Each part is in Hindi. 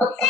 Okay.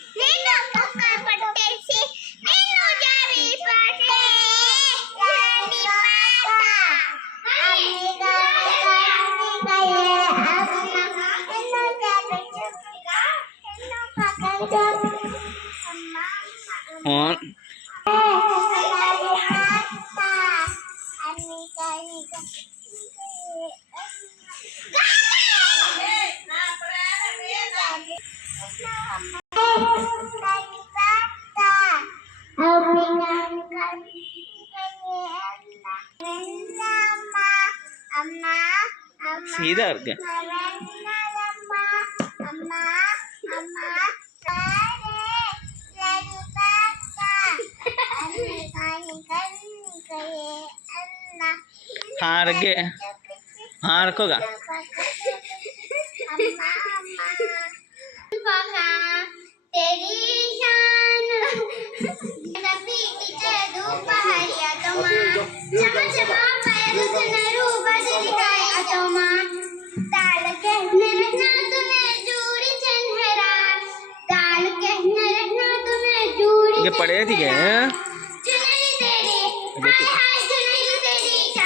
on சீதா இருக்கு அம்மா அம்மா அம்மா हार गए हार रखोगा ये पड़े थी क्या? 亲一